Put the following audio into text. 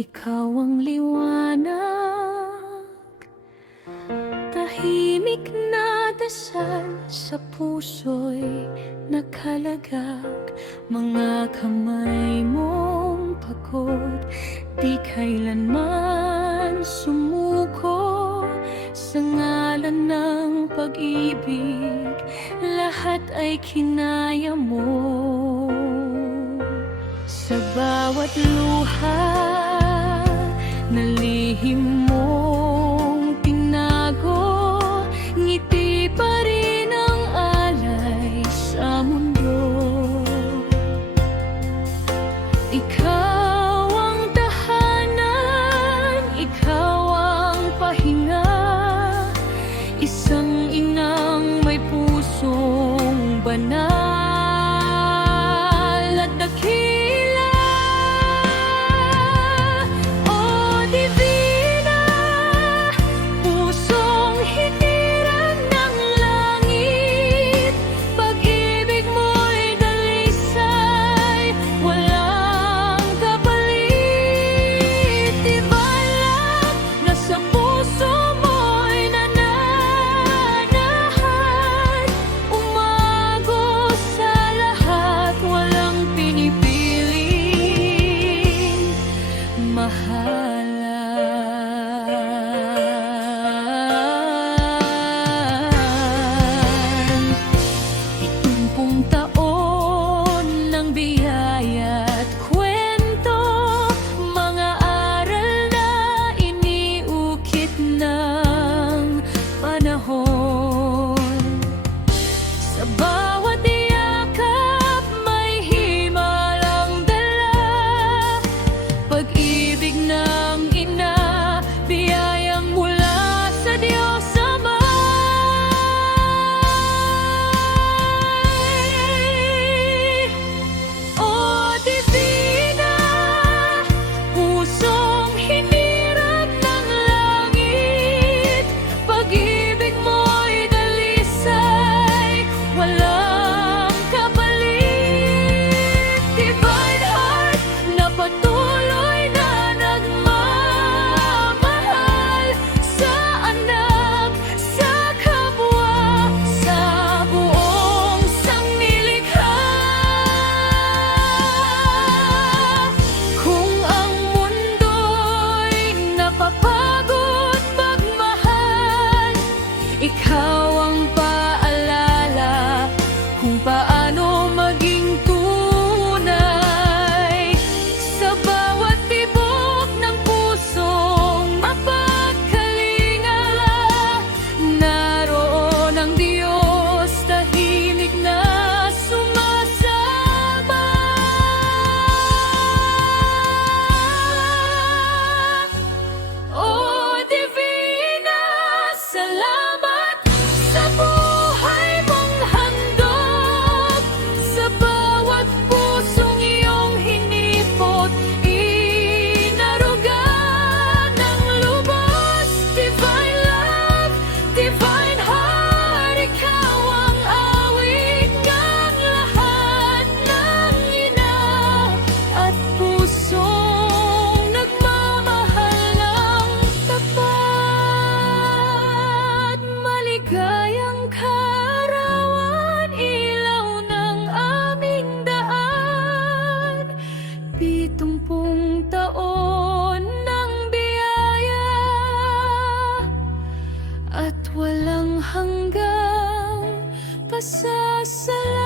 Ikaw ang liwanag, tahimik na dasal sa puso'y nakalagak. Mga kamay mong pagod, di kailanman sumuko. Sa ngalan ng pag-ibig, lahat ay kinaya mo. Sa bawat luha na lihim mong tinago, ngiti pa rin ang alay sa mundo. Ikaw ang tahanan, ikaw ang pahinga, isang inang may pusong banal at dakila. O Divina, pusong hinirang ng langit, pag-ibig mo'y dalisay, walang kapalit. Tiwala na sa puso mo'y nananahan, umago sa lahat, walang pinipiling mahalan. 70 taon ng biyaya at kwento, mga aral na iniukit ng panahon. Sa bawat yakap may himalang dala, pag-ibig ng ina, biyayang mula sa Diyos Ama. O Divina, pusong hinirang ng langit, pag-ibig mo'y dalisay, walang kapalit. Divine Heart na patuloy na nagmamahal sa anak, sa kapwa, sa buong sangnilikha. Kung ang mundo'y napapagod magmahal, ikaw ang paalala kung paano maging tunay. Sa bawat tibok ng pusong mapagkalinga, naroon ang Diyos, tahimik na sumasama. O Divina, salamat sa buhay mong handog, sa bawat pusong iyong hinipot, inaruga ng lubos. Divine Love, Divine Heart, ikaw ang awit ng lahat ng ina at pusong nagmamahal ng tapat. Maligayang kaarawan, ilaw ng aming daan, 70 taon ng biyaya at walang hanggang pasasalamat.